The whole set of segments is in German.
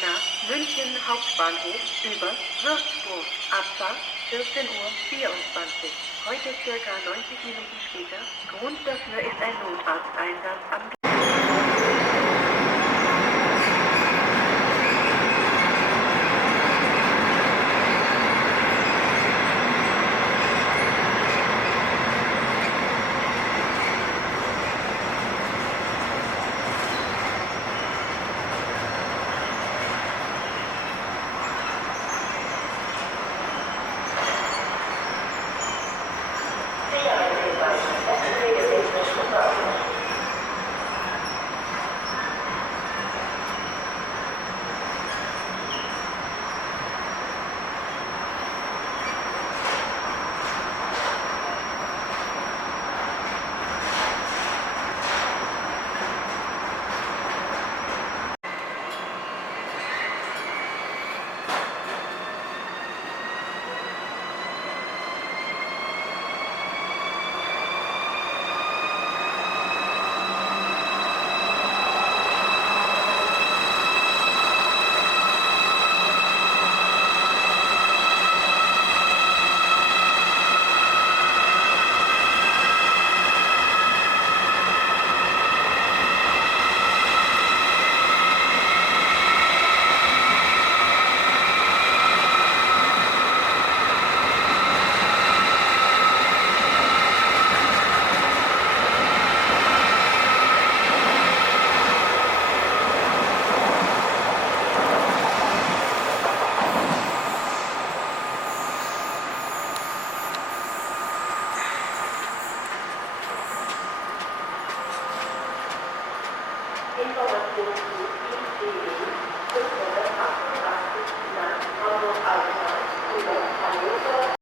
nach München Hauptbahnhof über Würzburg. Abfahrt 14:24 Uhr. Heute circa 90 Minuten später. Grund dafür ist ein Notarzteinsatz am Information zu ICE 588 nach Hamburg-Altmark über Hannover.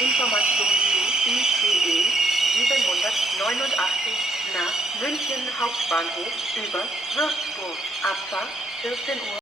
Information zu ICE 789 nach München Hauptbahnhof über Würzburg. Abfahrt 14:24 Uhr.